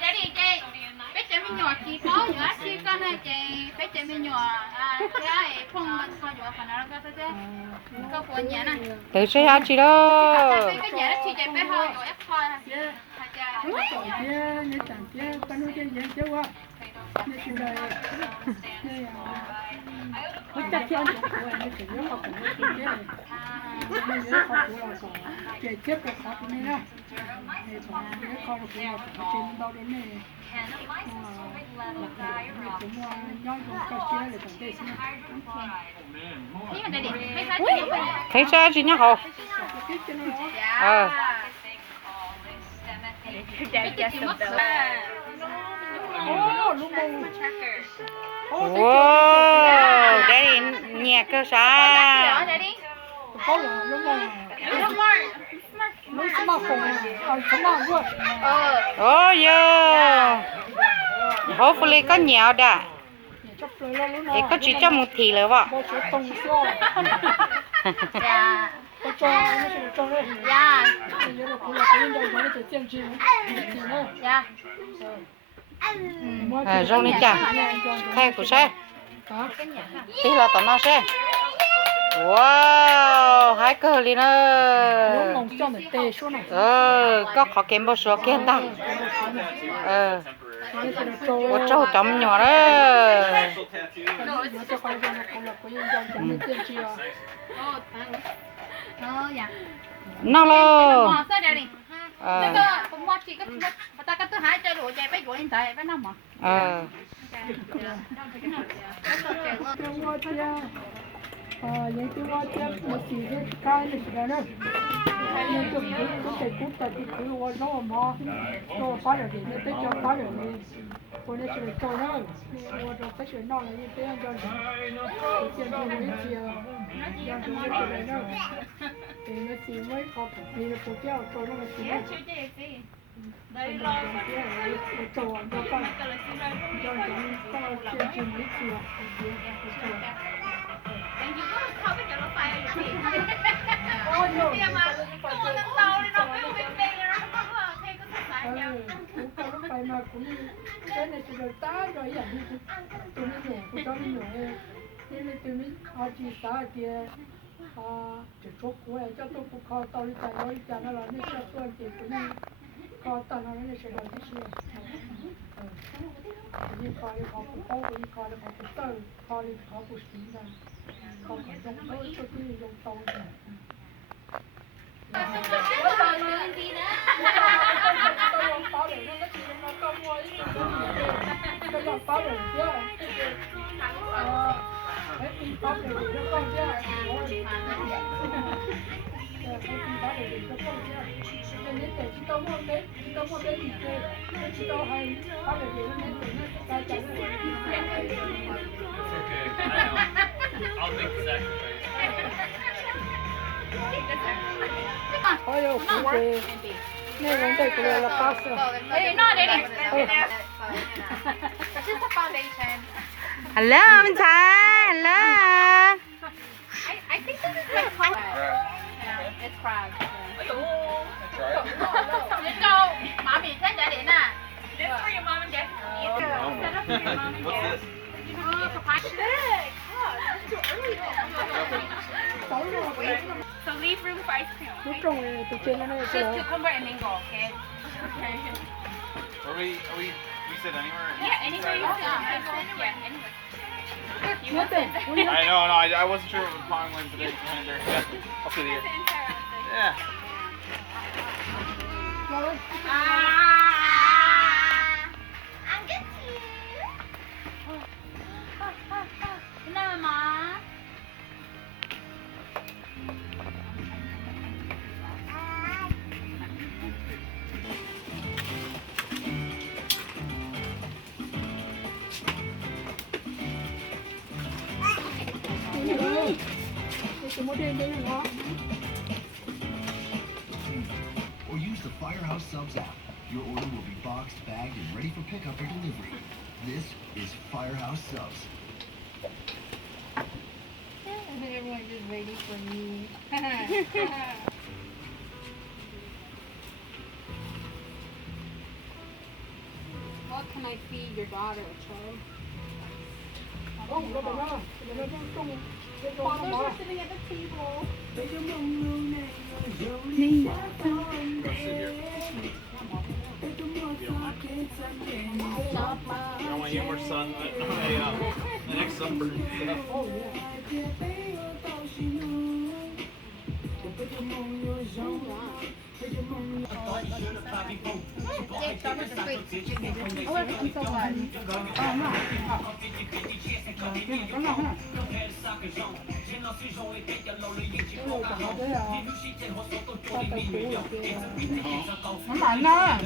để đi chị bé chơi mình nhỏ chị có nhỏ chị con này chị bé chơi mình nhỏ cái phong sao nhỏ phần nào cái thế có phụ nhà này tự chơi ăn chị đó cái nhà đó chị chạy bé hơi rồi ép thôi nhớ chẳng chứ con nuôi trên dưới chứ quá nhớ chuyện đời có chắc chắn của anh nhớ chuyện nhớ học của nhớ chuyện chứ nhớ học của là có chuyện tiếp được học này đó thì còn nhớ con của là có chuyện bao đến này cũng nhóm cũng có chia là còn đây xem nhưng mà để đi thấy sao chị nhá hồ wow đây nhẹ cơ sao có là nó smartphone smartphone oh yeah hopefully có nhiều đã để có chỉ cho một thì rồi vợ rong đi chả thay của xe tí là tao nó xe wow hai cơ liền có khó kiếm bao số kiếm ta một trâu chấm nhỏ đó nó lo ta có thứ hai chơi đồ chơi bé gọi tại bé nằm mà những cái hoa chơi một chỉ cái cái này là nó những cái cái cút tại cái cái hoa nó phá được thì nó cho phá được thì còn nó chỉ cho nó hoa nó phải chỉ nó là như thế anh cho cái tiền thì nó chỉ yang cho nó cái nó thì nó chỉ mới có thì nó phụ theo cho nó chỉ đây lo cho nó con cho nó tiền thì nó chỉ không biết nó phải là gì ôi nhưng mà con lên tàu đi nó cứ bên bên nó không có thấy có thật phải nhau cũng có lúc phải mà cũng cái này thì được tá rồi vậy tụi mình nhẹ cũng cho mình nhẹ nên là tụi mình họ chỉ tá kia chỉ chốt của cho tôi cũng khó tao đi chạy nó đi chạy nó là nên cho tôi chỉ của mình khó tao nó nên sẽ làm cái gìนี่คอยเขาผู้โอ้ยคอยเขาผู้เตอร์คอยเขาผู้สีนะเขาก็ยงโต้ชุดที่ยงโต้เนี่ยก็ยงเป้าเลยเยอะไอ้ปีเป้าเลยเยอะก็เยอะโอ้ยไอ้ปีเป้าเลยเยอะก็เยอะแต่เนี่ยแต่ที่ต้องมองเด็กที่ต้องมองเด็กอีกเลยที่ต้องให้เป้าเลยเยอะเนี่ยแต่เนี่ยการจัดเลย I'll make the sacrifice. Oye, porque me vendé que la pasa. No, Daddy. Just a foundation. hello mình Thái hello I think this is like crab. Yeah, it's crab. Let's go. Mommy, send that in. This for your mom and dad. Set up for your mom and What's dad. this? So leave room for ice cream. Lúc trong này từ trên này Just là cucumber and mango, okay? Are we said anywhere? Yeah, anywhere you want. Yeah, anywhere. You nhớ want tiền. I know, no, I wasn't sure if it was Pongland today. Yeah, I'll sit here. Yeah. I'm good too. Hello, Mama. Or use the Firehouse Subs app. Your order will be boxed, bagged, and ready for pickup or delivery. This is Firehouse Subs. Everyone is ready for me. What can I feed your daughter, Charlie? Không, nó phải nó trong trong Fathers nó are sitting at the table. Go sit here. I want you more sun. The next sunburn. nó mạnh đó.